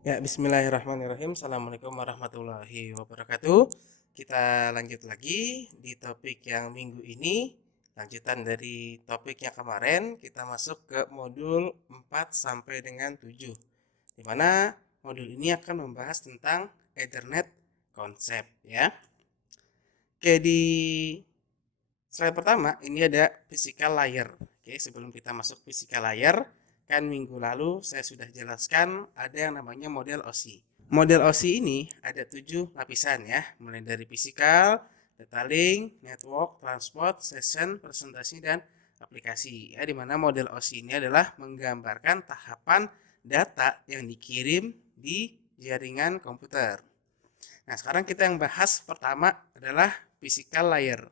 Ya, bismillahirrahmanirrahim. Assalamualaikum warahmatullahi wabarakatuh. Kita lanjut lagi di topik yang minggu ini. Lanjutan dari topik yang kemarin, kita masuk ke modul 4 sampai dengan 7. Di mana modul ini akan membahas tentang Ethernet konsep ya. Oke, di slide pertama ini ada physical layer. Oke, sebelum kita masuk physical layer, kan minggu lalu saya sudah jelaskan ada yang namanya model OSI. Model OSI ini ada 7 lapisan ya, mulai dari physical, data link, network, transport, session, presentasi, dan aplikasi. Ya, di mana model OSI ini adalah menggambarkan tahapan data yang dikirim di jaringan komputer. Nah, sekarang kita yang bahas pertama adalah physical layer.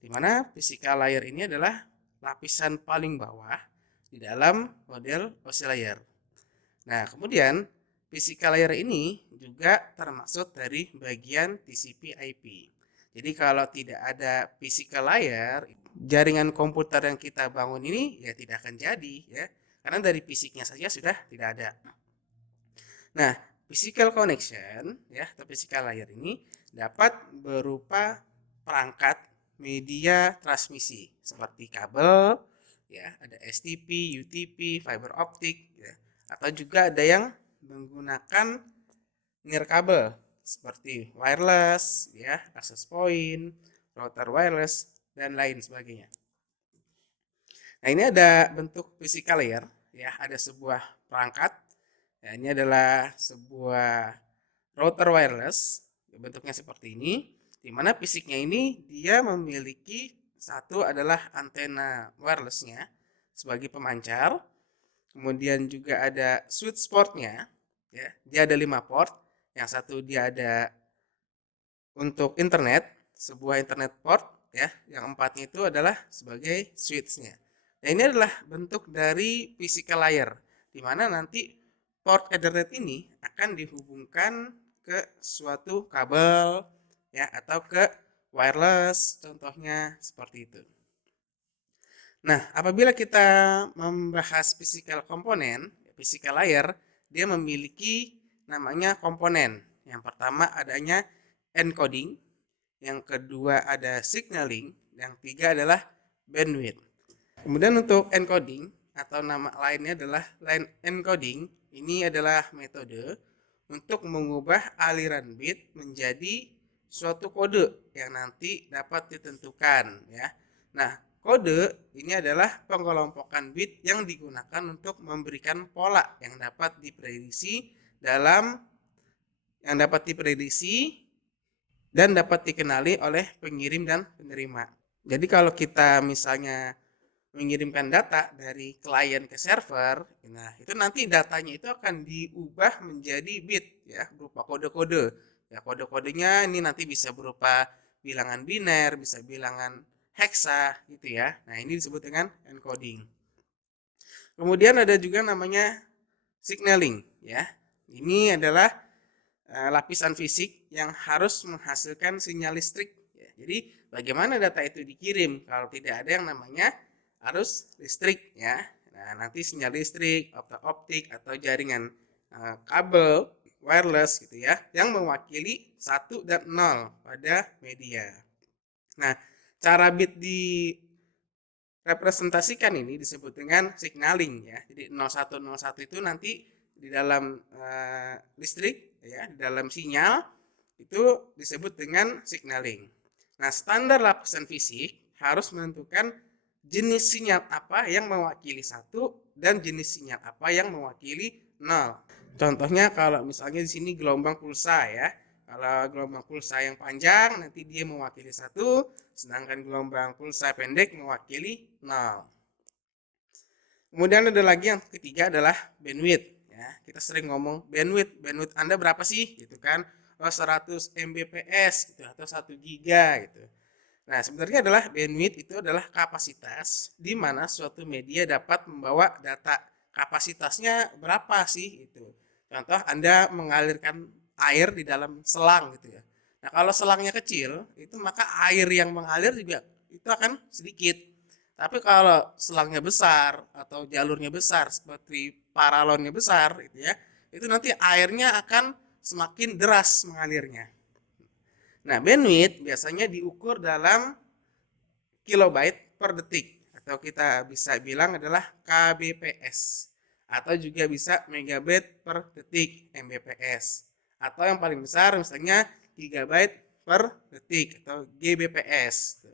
Di mana physical layer ini adalah lapisan paling bawah di dalam model OSI layer. Nah, kemudian physical layer ini juga termasuk dari bagian TCP/IP. Jadi kalau tidak ada physical layer, jaringan komputer yang kita bangun ini ya tidak akan jadi ya. Karena dari fisiknya saja sudah tidak ada. Nah, physical connection ya atau physical layer ini dapat berupa perangkat media transmisi seperti kabel ya, ada STP, UTP, fiber optik ya, atau juga ada yang menggunakan nirkabel seperti wireless ya, access point, router wireless dan lain sebagainya. Nah, ini ada bentuk physical layer ya, ada sebuah perangkat. Ya, ini adalah sebuah router wireless, bentuknya seperti ini, di mana fisiknya ini dia memiliki satu adalah antena wirelessnya sebagai pemancar, kemudian juga ada switch portnya, ya, dia ada 5 port, yang satu dia ada untuk internet, sebuah internet port, ya, yang empatnya itu adalah sebagai switchnya. Nah, ini adalah bentuk dari physical layer, di mana nanti port Ethernet ini akan dihubungkan ke suatu kabel ya atau ke wireless contohnya seperti itu. Nah, apabila kita membahas physical komponen, physical layer, dia memiliki namanya komponen. Yang pertama adanya encoding, yang kedua ada signaling, yang ketiga adalah bandwidth. Kemudian untuk encoding atau nama lainnya adalah line encoding, ini adalah metode untuk mengubah aliran bit menjadi suatu kode yang nanti dapat ditentukan ya. Nah, kode ini adalah pengelompokan bit yang digunakan untuk memberikan pola yang dapat diprediksi dan dapat dikenali oleh pengirim dan penerima. Jadi kalau kita misalnya mengirimkan data dari klien ke server, nah itu nanti datanya itu akan diubah menjadi bit ya berupa kode-kode. Ya kode-kodenya ini nanti bisa berupa bilangan biner, bisa bilangan hexa gitu ya. Nah, ini disebut dengan encoding. Kemudian ada juga namanya signaling ya. Ini adalah lapisan fisik yang harus menghasilkan sinyal listrik ya. Jadi bagaimana data itu dikirim kalau tidak ada yang namanya arus listrik ya. Nah, nanti sinyal listrik, optik atau jaringan kabel wireless gitu ya yang mewakili 1 dan 0 pada media. Nah, cara bit direpresentasikan ini disebut dengan signaling ya. Jadi 0101 itu nanti di dalam listrik ya, di dalam sinyal itu disebut dengan signaling. Nah, standar lapisan fisik harus menentukan jenis sinyal apa yang mewakili 1 dan jenis sinyal apa yang mewakili 0. Contohnya kalau misalnya di sini gelombang pulsa ya. Kalau gelombang pulsa yang panjang nanti dia mewakili 1, sedangkan gelombang pulsa pendek mewakili 0. Kemudian ada lagi yang ketiga adalah bandwidth ya. Kita sering ngomong bandwidth. Bandwidth Anda berapa sih gitu kan? Oh, 100 Mbps gitu atau 1 giga gitu. Nah, sebenarnya adalah bandwidth itu adalah kapasitas di mana suatu media dapat membawa data. Kapasitasnya berapa sih itu? Contoh Anda mengalirkan air di dalam selang gitu ya. Nah, kalau selangnya kecil, itu maka air yang mengalir juga itu akan sedikit. Tapi kalau selangnya besar atau jalurnya besar seperti paralonnya besar gitu ya, itu nanti airnya akan semakin deras mengalirnya. Nah, bandwidth biasanya diukur dalam kilobyte per detik, atau kita bisa bilang adalah kbps, atau juga bisa megabyte per detik, mbps, atau yang paling besar misalnya gigabyte per detik atau gbps.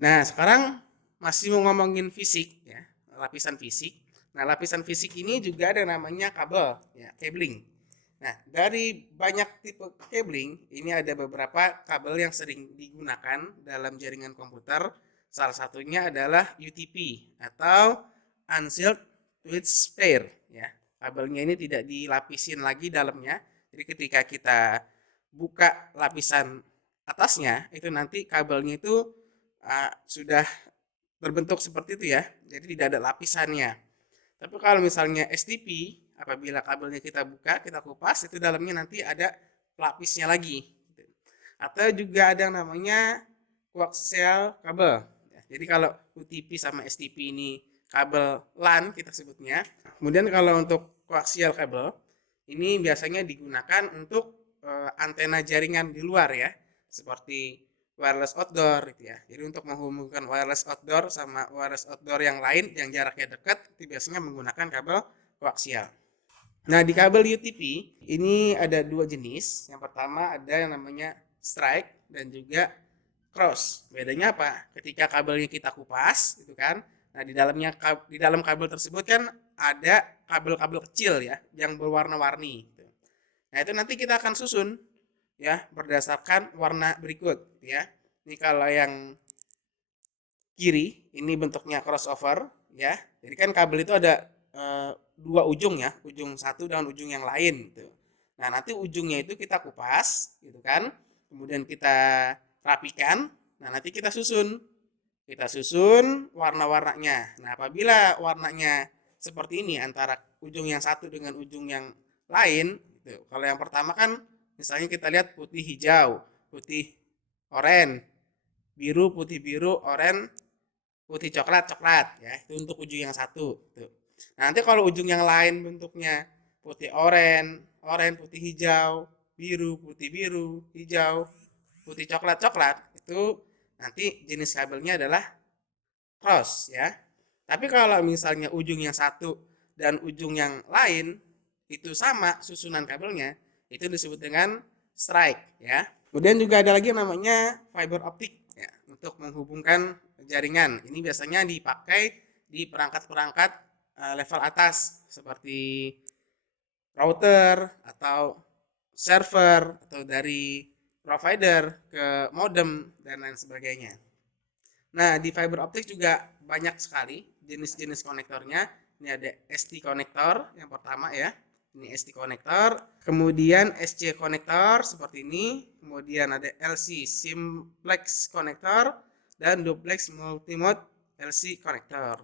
Nah, sekarang masih mau ngomongin fisik ya, lapisan fisik. Nah, lapisan fisik ini juga ada namanya kabel ya, cabling. Nah, dari banyak tipe cabling, ini ada beberapa kabel yang sering digunakan dalam jaringan komputer. Salah satunya adalah UTP atau Unsealed Twist Pair ya. Kabelnya ini tidak dilapisin lagi dalamnya. Jadi ketika kita buka lapisan atasnya, itu nanti kabelnya itu sudah terbentuk seperti itu ya. Jadi tidak ada lapisannya. Tapi kalau misalnya STP, apabila kabelnya kita buka, kita kupas, itu dalamnya nanti ada pelapisnya lagi. Atau juga ada yang namanya coaxial kabel. Jadi kalau UTP sama STP ini kabel LAN kita sebutnya. Kemudian kalau untuk coaxial kabel, ini biasanya digunakan untuk antena jaringan di luar ya, seperti wireless outdoor gitu ya. Jadi untuk menghubungkan wireless outdoor sama wireless outdoor yang lain yang jaraknya dekat, itu biasanya menggunakan kabel koaksial. Nah, di kabel UTP ini ada dua jenis. Yang pertama ada yang namanya strike dan juga cross. Bedanya apa? Ketika kabelnya kita kupas, gitu kan. Nah, di dalam kabel tersebut kan ada kabel-kabel kecil ya yang berwarna-warni. Gitu. Nah, itu nanti kita akan susun ya berdasarkan warna berikut ya. Ini kalau yang kiri ini bentuknya crossover ya. Jadi kan kabel itu ada dua ujung ya, ujung satu dan ujung yang lain gitu. Nah, nanti ujungnya itu kita kupas gitu kan. Kemudian kita rapikan. Nah, nanti kita susun. Kita susun warna-warnanya. Nah, apabila warnanya seperti ini antara ujung yang satu dengan ujung yang lain gitu. Kalau yang pertama kan misalnya kita lihat putih hijau, putih oranye, biru putih biru, oranye putih coklat coklat ya. Itu untuk ujung yang satu. Tuh. Nah, nanti kalau ujung yang lain bentuknya putih oranye, oranye putih hijau, biru putih biru, hijau putih coklat coklat, itu nanti jenis kabelnya adalah cross ya. Tapi kalau misalnya ujung yang satu dan ujung yang lain itu sama susunan kabelnya, itu disebut dengan strike ya. Kemudian juga ada lagi yang namanya fiber optic ya, untuk menghubungkan jaringan. Ini biasanya dipakai di perangkat-perangkat level atas seperti router atau server atau dari provider ke modem dan lain sebagainya. Nah, di fiber optic juga banyak sekali jenis-jenis konektornya. Ini ada ST konektor yang pertama ya. Ini ST konektor, kemudian SC konektor seperti ini, kemudian ada LC simplex konektor dan duplex multimode LC konektor.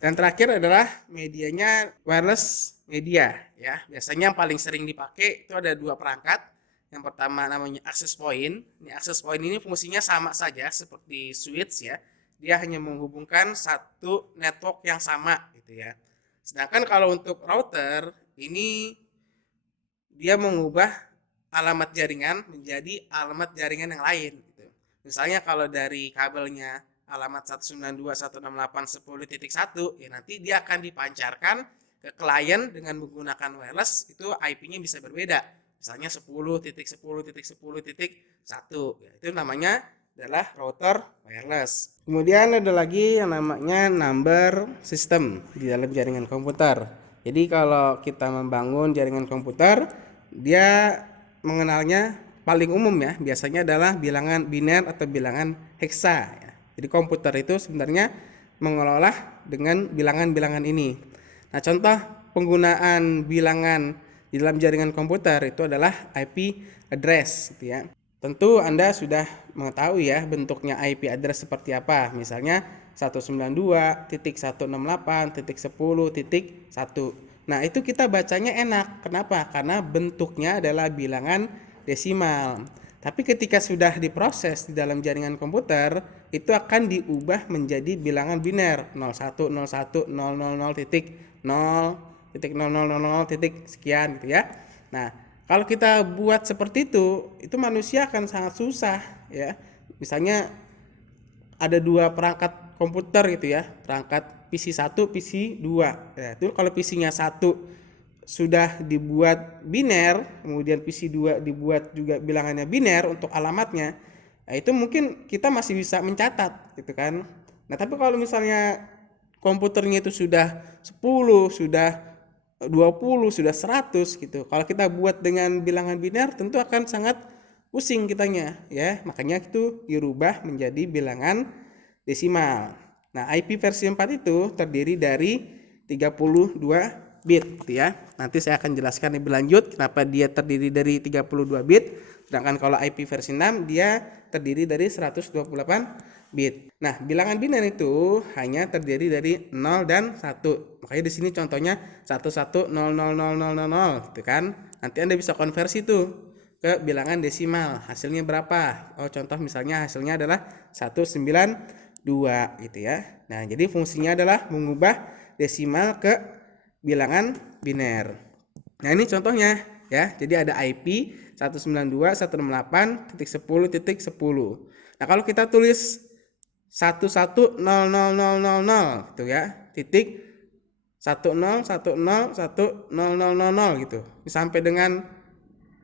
Dan terakhir adalah medianya wireless media ya. Biasanya yang paling sering dipakai itu ada dua perangkat. Yang pertama namanya access point. Ini access point ini fungsinya sama saja seperti switch ya. Dia hanya menghubungkan satu network yang sama gitu ya. Sedangkan kalau untuk router ini dia mengubah alamat jaringan menjadi alamat jaringan yang lain gitu. Misalnya kalau dari kabelnya alamat 192.168.10.1 ya nanti dia akan dipancarkan ke klien dengan menggunakan wireless, itu IP-nya bisa berbeda. Misalnya 10.10.10.1 ya, itu namanya adalah router wireless. Kemudian ada lagi yang namanya number system di dalam jaringan komputer. Jadi kalau kita membangun jaringan komputer, dia mengenalnya paling umum ya, biasanya adalah bilangan biner atau bilangan heksa ya. Jadi komputer itu sebenarnya mengelola dengan bilangan-bilangan ini. Nah, contoh penggunaan bilangan di dalam jaringan komputer itu adalah IP address gitu ya. Tentu Anda sudah mengetahui ya bentuknya IP address seperti apa. Misalnya 192.168.10.1. Nah, itu kita bacanya enak. Kenapa? Karena bentuknya adalah bilangan desimal. Tapi ketika sudah diproses di dalam jaringan komputer, itu akan diubah menjadi bilangan biner 0101.000.000 titik 0000 titik sekian gitu ya. Nah, kalau kita buat seperti itu manusia akan sangat susah ya. Misalnya ada dua perangkat komputer gitu ya, perangkat PC 1, PC 2. Ya, itu kalau PC-nya 1 sudah dibuat biner, kemudian PC 2 dibuat juga bilangannya biner untuk alamatnya. Nah, itu mungkin kita masih bisa mencatat gitu kan. Nah, tapi kalau misalnya komputernya itu sudah 10, sudah 20, sudah 100 gitu. Kalau kita buat dengan bilangan biner tentu akan sangat pusing kitanya ya. Makanya itu dirubah menjadi bilangan desimal. Nah, IP versi 4 itu terdiri dari 32 bit gitu ya. Nanti saya akan jelaskan lebih lanjut kenapa dia terdiri dari 32 bit. Sedangkan kalau IP versi 6 dia terdiri dari 128 bit. Nah, bilangan biner itu hanya terdiri dari 0 dan 1. Makanya di sini contohnya 11000000 gitu kan. Nanti Anda bisa konversi tuh ke bilangan desimal. Hasilnya berapa? Oh, contoh misalnya hasilnya adalah 192 gitu ya. Nah, jadi fungsinya adalah mengubah desimal ke bilangan biner. Nah, ini contohnya ya. Jadi ada IP 192.168.10.10. Nah, kalau kita tulis 1100000 gitu ya, titik 101010000 gitu. Sampai dengan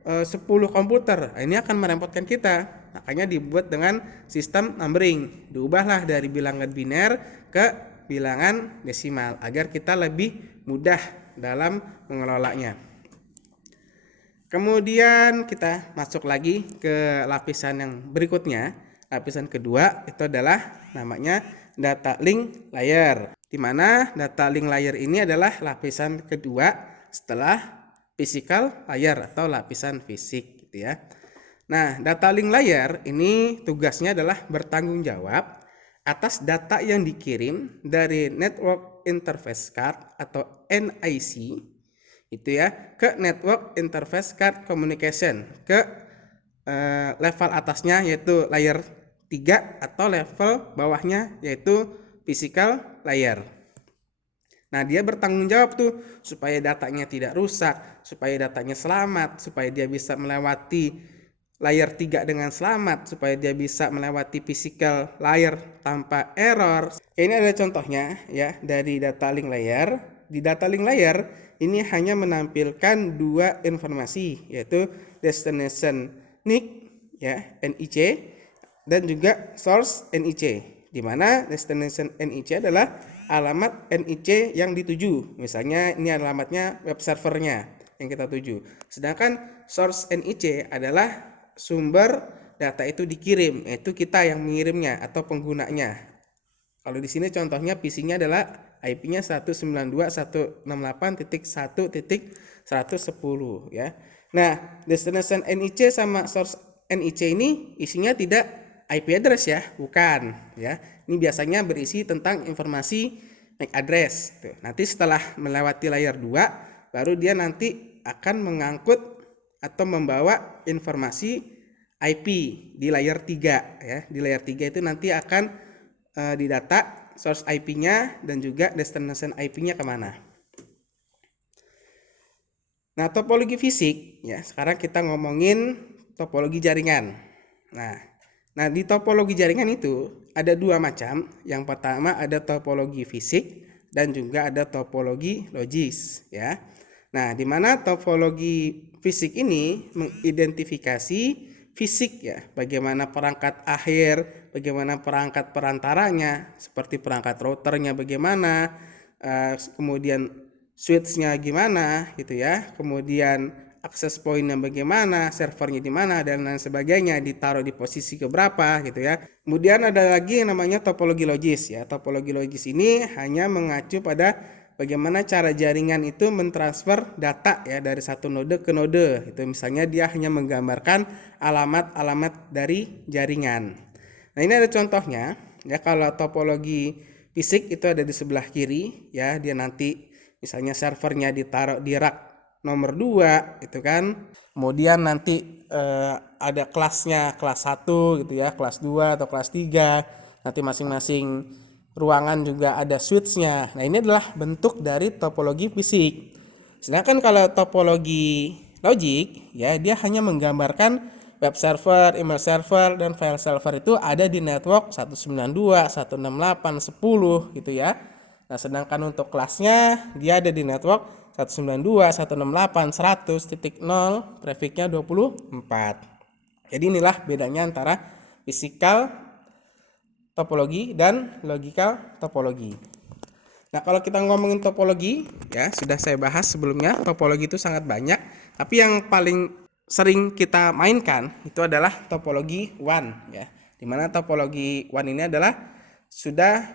10 komputer. Nah, ini akan merepotkan kita. Makanya dibuat dengan sistem numbering. Diubahlah dari bilangan biner ke bilangan desimal agar kita lebih mudah dalam mengelolanya. Kemudian kita masuk lagi ke lapisan yang berikutnya. Lapisan kedua itu adalah namanya data link layer. Di mana data link layer ini adalah lapisan kedua setelah physical layer atau lapisan fisik gitu ya. Nah, data link layer ini tugasnya adalah bertanggung jawab atas data yang dikirim dari network interface card atau NIC itu ya ke network interface card communication ke level atasnya yaitu layer 3 atau level bawahnya yaitu physical layer. Nah, dia bertanggung jawab tuh supaya datanya tidak rusak, supaya datanya selamat, supaya dia bisa melewati layer 3 dengan selamat, supaya dia bisa melewati physical layer tanpa error. Ini ada contohnya ya dari data link layer. Di data link layer ini hanya menampilkan dua informasi yaitu destination NIC ya, NIC dan juga source NIC. Di mana destination NIC adalah alamat NIC yang dituju. Misalnya ini alamatnya web servernya yang kita tuju. Sedangkan source NIC adalah sumber data itu dikirim, yaitu kita yang mengirimnya atau penggunanya. Kalau di sini contohnya PC-nya adalah IP-nya 192.168.1.110 ya. Nah, destination NIC sama source NIC ini isinya tidak IP address ya, bukan ya. Ini biasanya berisi tentang informasi MAC address. Tuh. Nanti setelah melewati layer 2, baru dia nanti akan mengangkut atau membawa informasi IP di layer 3 ya. Di layer 3 itu nanti akan didata source IP-nya dan juga destination IP-nya kemana. Nah, topologi fisik ya. Sekarang kita ngomongin topologi jaringan. Nah, di topologi jaringan itu ada dua macam. Yang pertama ada topologi fisik dan juga ada topologi logis ya. Nah, di mana topologi fisik ini mengidentifikasi fisik ya, bagaimana perangkat akhir, bagaimana perangkat perantaranya, seperti perangkat routernya bagaimana, kemudian switch-nya gimana gitu ya, kemudian akses point-nya bagaimana, servernya di mana dan lain sebagainya, ditaruh di posisi keberapa gitu ya. Kemudian ada lagi yang namanya topologi logis ya. Topologi logis ini hanya mengacu pada bagaimana cara jaringan itu mentransfer data ya dari satu node ke node. Itu misalnya dia hanya menggambarkan alamat-alamat dari jaringan. Nah, ini ada contohnya ya. Kalau topologi fisik itu ada di sebelah kiri ya. Dia nanti misalnya servernya ditaruh di rak nomor 2 gitu kan. Kemudian nanti ada kelasnya, kelas 1 gitu ya, kelas 2 atau kelas 3. Nanti masing-masing ruangan juga ada switch-nya. Nah, ini adalah bentuk dari topologi fisik. Sedangkan kalau topologi logic ya dia hanya menggambarkan web server, email server, dan file server itu ada di network 192, 168, 10 gitu ya. Nah, sedangkan untuk kelasnya dia ada di network 192, 168, 100.0, prefixnya 24. Jadi inilah bedanya antara physical topologi dan logical topologi. Nah, kalau kita ngomongin topologi, ya sudah saya bahas sebelumnya, topologi itu sangat banyak, tapi yang paling sering kita mainkan itu adalah topologi one, ya. Dimana topologi one ini adalah sudah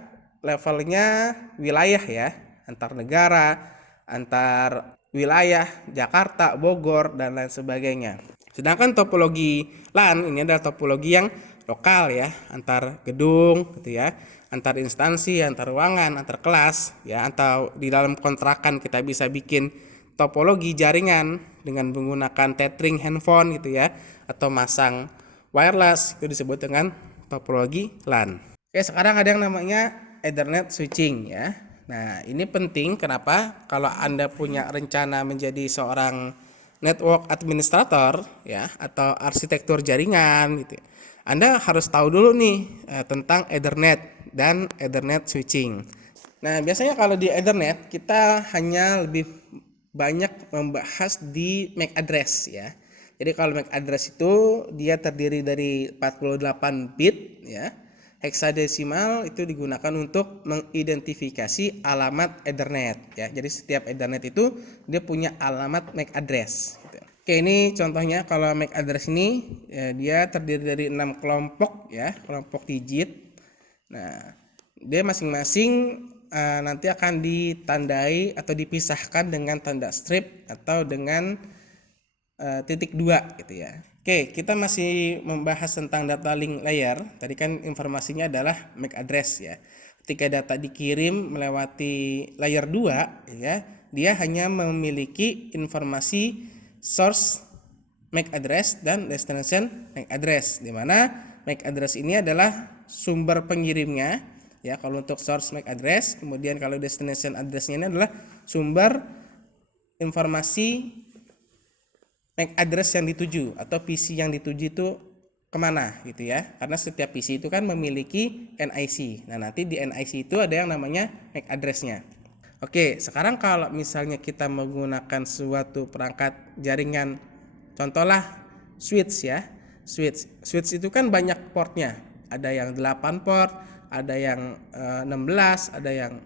levelnya wilayah ya, antar negara, antar wilayah, Jakarta, Bogor, dan lain sebagainya. Sedangkan topologi LAN ini adalah topologi yang lokal ya, antar gedung gitu ya, antar instansi, antar ruangan, antar kelas ya, atau di dalam kontrakan kita bisa bikin topologi jaringan dengan menggunakan tethering handphone gitu ya, atau masang wireless, itu disebut dengan topologi LAN. Oke, sekarang ada yang namanya Ethernet switching ya. Nah, ini penting kenapa? Kalau Anda punya rencana menjadi seorang network administrator ya, atau arsitektur jaringan gitu, Anda harus tahu dulu nih tentang Ethernet dan Ethernet switching. Nah, biasanya kalau di Ethernet kita hanya lebih banyak membahas di MAC address ya. Jadi kalau MAC address itu dia terdiri dari 48 bit ya. Heksadesimal itu digunakan untuk mengidentifikasi alamat Ethernet ya. Jadi setiap Ethernet itu dia punya alamat MAC address gitu. Oke, ini contohnya kalau MAC address ini ya, dia terdiri dari 6 kelompok ya, kelompok digit. Nah, dia masing-masing nanti akan ditandai atau dipisahkan dengan tanda strip atau dengan titik 2 gitu ya. Oke, kita masih membahas tentang data link layer. Tadi kan informasinya adalah MAC address ya. Ketika data dikirim melewati layer 2 ya, dia hanya memiliki informasi source MAC address dan destination MAC address, di mana MAC address ini adalah sumber pengirimnya ya kalau untuk source MAC address, kemudian kalau destination addressnya ini adalah sumber informasi MAC address yang dituju atau PC yang dituju itu kemana gitu ya, karena setiap PC itu kan memiliki NIC. Nah, nanti di NIC itu ada yang namanya MAC addressnya. Oke, sekarang kalau misalnya kita menggunakan suatu perangkat jaringan, contohlah switch ya, switch itu kan banyak portnya, ada yang 8 port, ada yang 16, ada yang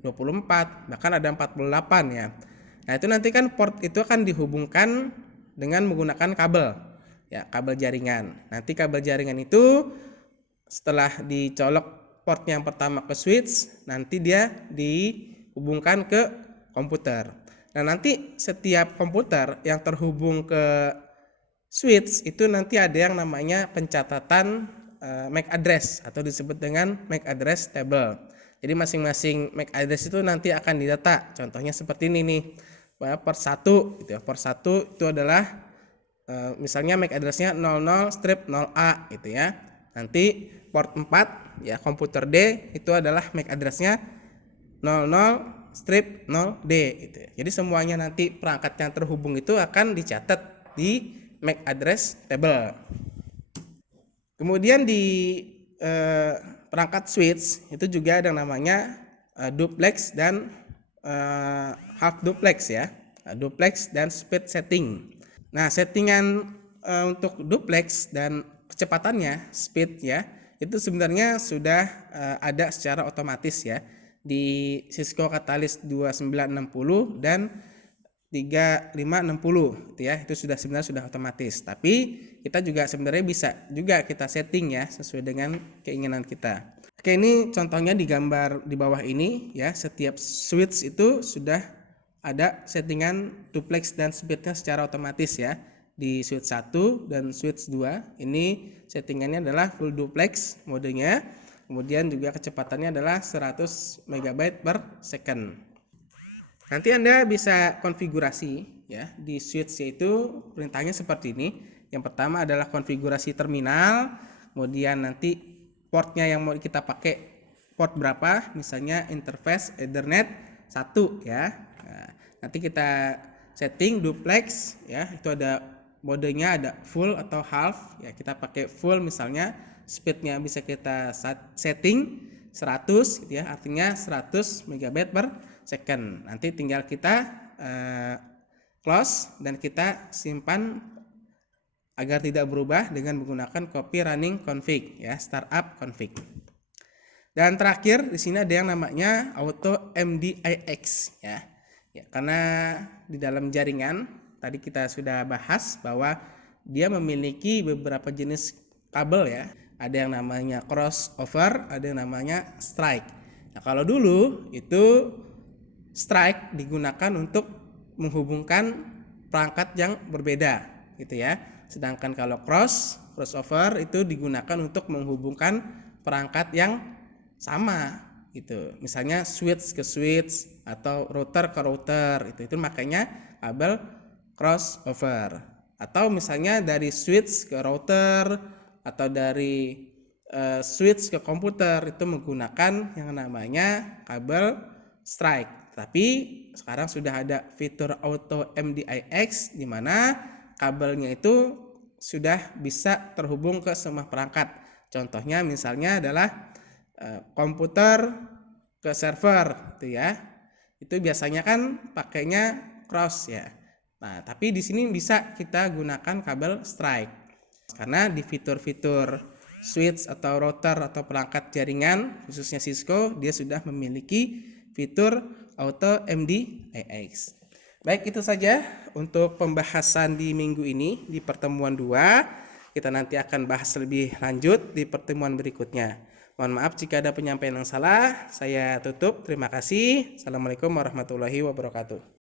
24, bahkan ada 48 ya. Nah, itu nanti kan port itu akan dihubungkan dengan menggunakan kabel ya, kabel jaringan. Nanti kabel jaringan itu setelah dicolok port yang pertama ke switch, nanti dia dihubungkan ke komputer. Nah, nanti setiap komputer yang terhubung ke switch itu nanti ada yang namanya pencatatan MAC address atau disebut dengan MAC address table. Jadi masing-masing MAC address itu nanti akan didata. Contohnya seperti ini nih. Port 1 gitu ya. Port 1 itu adalah misalnya MAC addressnya 00-0A gitu ya. Nanti port 4 ya, komputer D itu adalah MAC addressnya 00-0D gitu ya. Jadi semuanya nanti perangkat yang terhubung itu akan dicatat di MAC address table. Kemudian di perangkat switch itu juga ada yang namanya duplex dan half duplex ya, duplex dan speed setting. Nah, settingan untuk duplex dan kecepatannya speed ya, itu sebenarnya sudah ada secara otomatis ya di Cisco Catalyst 2960 dan 3560 gitu ya. Itu sebenarnya sudah otomatis, tapi kita juga sebenarnya bisa juga kita setting ya sesuai dengan keinginan kita. Oke, ini contohnya di gambar di bawah ini ya. Setiap switch itu sudah ada settingan duplex dan speednya secara otomatis ya. Di switch 1 dan switch 2 ini settingannya adalah full duplex modenya. Kemudian juga kecepatannya adalah 100 MB per second. Nanti Anda bisa konfigurasi ya di switch, yaitu perintahnya seperti ini. Yang pertama adalah konfigurasi terminal, kemudian nanti portnya yang mau kita pakai port berapa, misalnya interface Ethernet 1 ya. Nah, Nanti kita setting duplex ya, itu ada modenya, ada full atau half ya. Kita pakai full, misalnya speednya bisa kita setting 100 gitu ya, artinya 100 MB per second. Nanti tinggal kita close dan kita simpan agar tidak berubah dengan menggunakan copy running config ya, startup config. Dan terakhir di sini ada yang namanya auto MDIX ya. Ya, karena di dalam jaringan tadi kita sudah bahas bahwa dia memiliki beberapa jenis kabel ya. Ada yang namanya crossover, ada yang namanya strike. Nah, kalau dulu itu strike digunakan untuk menghubungkan perangkat yang berbeda gitu ya. Sedangkan kalau crossover itu digunakan untuk menghubungkan perangkat yang sama gitu. Misalnya switch ke switch atau router ke router, itu makanya kabel crossover. Atau misalnya dari switch ke router atau dari switch ke komputer, itu menggunakan yang namanya kabel strike. Tapi sekarang sudah ada fitur auto MDIX di mana kabelnya itu sudah bisa terhubung ke semua perangkat. Contohnya misalnya adalah komputer ke server gitu ya. Itu biasanya kan pakainya cross ya. Nah, tapi di sini bisa kita gunakan kabel strike. Karena di fitur-fitur switch atau router atau perangkat jaringan khususnya Cisco, dia sudah memiliki fitur auto MDIX. Baik, itu saja untuk pembahasan di minggu ini di pertemuan 2. Kita nanti akan bahas lebih lanjut di pertemuan berikutnya. Mohon maaf jika ada penyampaian yang salah. Saya tutup. Terima kasih. Assalamualaikum warahmatullahi wabarakatuh.